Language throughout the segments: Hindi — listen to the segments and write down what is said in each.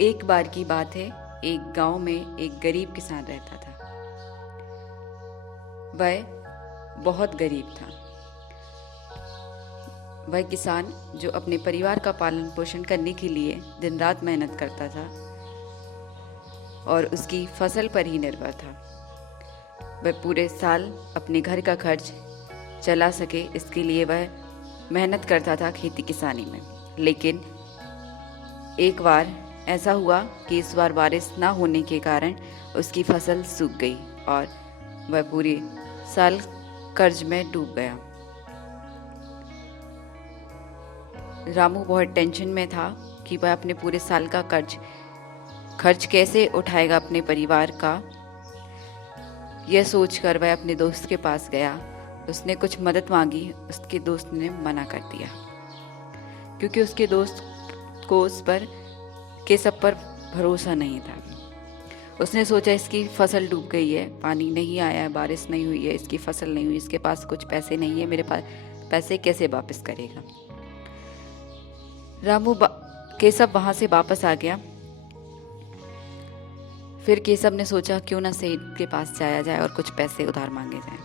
एक बार की बात है, एक गांव में एक गरीब किसान रहता था। वह बहुत गरीब था। वह किसान जो अपने परिवार का पालन पोषण करने के लिए दिन रात मेहनत करता था और उसकी फसल पर ही निर्भर था। वह पूरे साल अपने घर का खर्च चला सके, इसके लिए वह मेहनत करता था खेती किसानी में। लेकिन एक बार ऐसा हुआ कि इस बार बारिश ना होने के कारण उसकी फसल सूख गई और वह पूरे साल कर्ज में डूब गया। रामू बहुत टेंशन में था कि वह अपने पूरे साल का खर्च कैसे उठाएगा अपने परिवार का। यह सोचकर वह अपने दोस्त के पास गया। उसने कुछ मदद मांगी, उसके दोस्त ने मना कर दिया क्योंकि उसके दोस्त को उस पर सब पर भरोसा नहीं था। उसने सोचा इसकी फसल डूब गई है, पानी नहीं आया है, बारिश नहीं हुई है, इसकी फसल नहीं हुई, इसके पास कुछ पैसे नहीं है, मेरे पास पैसे कैसे वापस करेगा। रामू केशव वहां से वापस आ गया। फिर केशव ने सोचा क्यों ना सेठ के पास जाया जाए और कुछ पैसे उधार मांगे जाए।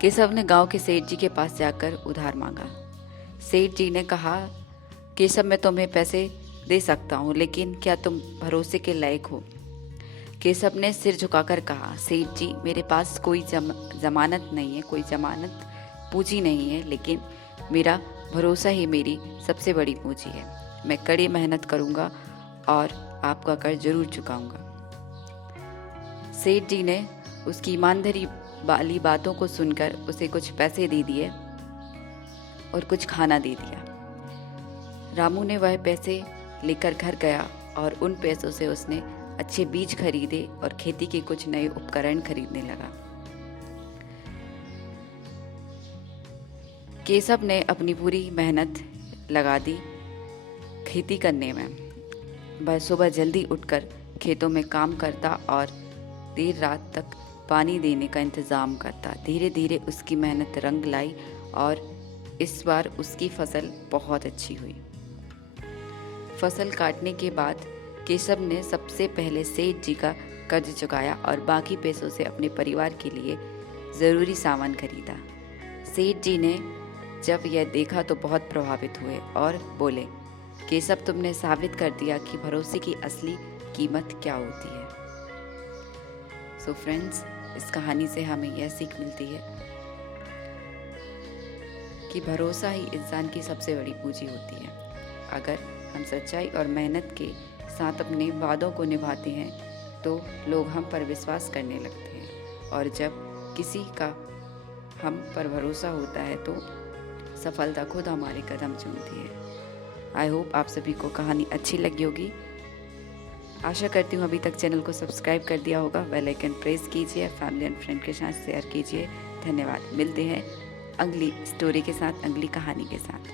केशव ने गांव के सेठ जी के पास जाकर उधार मांगा। सेठ जी ने कहा, केशव मैं तुम्हें पैसे दे सकता हूँ, लेकिन क्या तुम भरोसे के लायक हो। केशव ने सिर झुकाकर कहा, सेठ जी मेरे पास कोई जमानत नहीं है, कोई जमानत पूंजी नहीं है, लेकिन मेरा भरोसा ही मेरी सबसे बड़ी पूंजी है। मैं कड़ी मेहनत करूँगा और आपका कर्ज जरूर चुकाऊंगा। सेठ जी ने उसकी ईमानदारी वाली बातों को सुनकर उसे कुछ पैसे दे दिए और कुछ खाना दे दिया। रामू ने वह पैसे लेकर घर गया और उन पैसों से उसने अच्छे बीज खरीदे और खेती के कुछ नए उपकरण खरीदने लगा। केशव ने अपनी पूरी मेहनत लगा दी खेती करने में। वह सुबह जल्दी उठकर खेतों में काम करता और देर रात तक पानी देने का इंतज़ाम करता। धीरे धीरे उसकी मेहनत रंग लाई और इस बार उसकी फसल बहुत अच्छी हुई। फसल काटने के बाद केशव ने सबसे पहले सेठ जी का कर्ज चुकाया और बाकी पैसों से अपने परिवार के लिए ज़रूरी सामान खरीदा। सेठ जी ने जब यह देखा तो बहुत प्रभावित हुए और बोले, केशव तुमने साबित कर दिया कि भरोसे की असली कीमत क्या होती है। सो फ्रेंड्स, इस कहानी से हमें यह सीख मिलती है कि भरोसा ही इंसान की सबसे बड़ी पूंजी होती है। अगर हम सच्चाई और मेहनत के साथ अपने वादों को निभाते हैं तो लोग हम पर विश्वास करने लगते हैं, और जब किसी का हम पर भरोसा होता है तो सफलता खुद हमारे कदम चूमती है। आई होप आप सभी को कहानी अच्छी लगी होगी। आशा करती हूँ अभी तक चैनल को सब्सक्राइब कर दिया होगा। बेल आइकन प्रेस कीजिए, फैमिली एंड फ्रेंड के साथ शेयर कीजिए। धन्यवाद। मिलते हैं अगली स्टोरी के साथ, अगली कहानी के साथ।